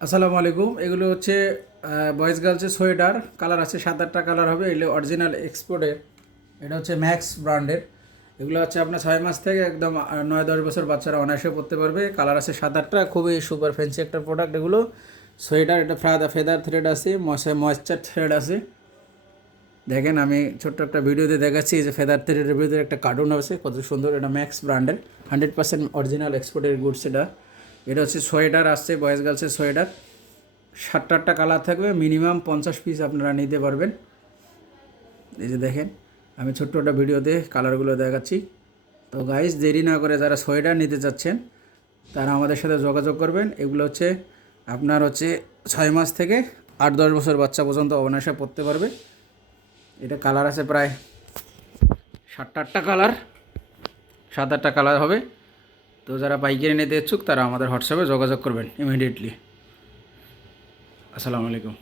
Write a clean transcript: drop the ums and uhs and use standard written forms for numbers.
আসসালামু আলাইকুম। এগুলো হচ্ছে বয়েজ গার্লসের সোয়েটার। কালার আছে 7-8টা কালার হবে। এগুলো অরিজিনাল এক্সপোর্টের। এটা হচ্ছে ম্যাক্স ব্র্যান্ডের। এগুলো হচ্ছে আপনার 6 মাস থেকে একদম 9-10 বছর বাচ্চারা অনায়াসে পরতে পারবে। কালার আছে 7-8টা, খুবই সুপার ফ্যান্সি একটা প্রোডাক্ট এগুলো। সোয়েটার এটা ফেদার থ্রেড আছে, ময়েশ্চার থ্রেড আছে। দেখেন আমি ছোট্ট একটা ভিডিওতে দেখাচ্ছি যে ফেদার থ্রেডের ভিতরে একটা কার্টুন আছে, কত সুন্দর। এটা ম্যাক্স ব্র্যান্ডের 100% অরিজিনাল এক্সপোর্টের গুডস। এটা হচ্ছে সোয়েটার আসছে, বয়েজ গার্লসের সোয়েটার। 7-8টা কালার থাকবে, মিনিমাম 50 পিস আপনারা নিতে পারবেন। এই যে দেখেন আমি ছোট্ট একটা ভিডিওতে কালারগুলো দেখাচ্ছি। তো গাইস, দেরি না করে যারা সোয়েটার নিতে চাচ্ছেন তারা আমাদের সাথে যোগাযোগ করবেন। এগুলো হচ্ছে আপনার হচ্ছে 6 মাস থেকে 8-10 বছর বাচ্চা পর্যন্ত অনায়াসে পরতে পারবে। এটা কালার আছে প্রায় 7-8টা কালার, 7-8টা কালার হবে। তো যারা পাইকারি নিতে ইচ্ছুক তারা আমাদের হোয়াটসঅ্যাপে যোগাযোগ করবেন ইমিডিয়েটলি। আসসালামু আলাইকুম।